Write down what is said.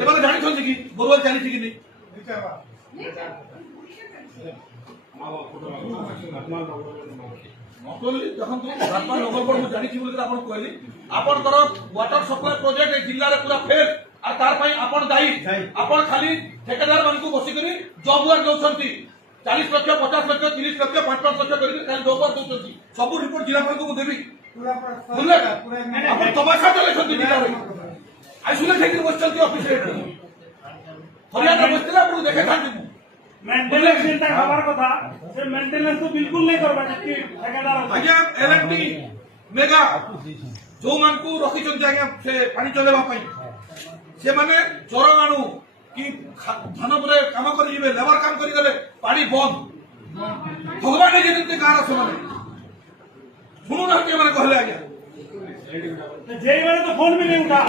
এবারে জানিছেন কি বরুয়াল জানিছি কি নেই যখন রাজমা নগরপুর মু জানিছি বলে আপন কইলি আপনकर वाटर सप्लाई प्रोजेक्ट ए जिल्ला रे पूरा फेल आ तार पई आपन दायी आपन खाली ठेकेदार मानकु बसी करी जॉब वर्क दउछंती 40 लाख 50 लाख 30 लाख 5 लाख करी खाली जॉब वर्क दउछंती सब रिपोर्ट जिला पर को देबी पूरा आपन तमाशा चले छंती जिला रे आइसुले ठेकी बसचंती ऑफिस रे हरियाणा बसला आपन देखे थांती मेंटेनेंस चिंता खबर कथा से मेंटेनेंस तो बिल्कुल नहीं करबा कि ठेकेदार आज्ञा एलएनटी मेगा जो मानकु रखी चंती आज्ञा से पानी चलेबा पई से माने चोरगाणु कि धान परे काम करि जिवे लेबर काम करि गले पानी बंद भगवान जेते गार से माने सुनु ना के माने कहले आज्ञा जेई वाले तो फोन भी नहीं उठा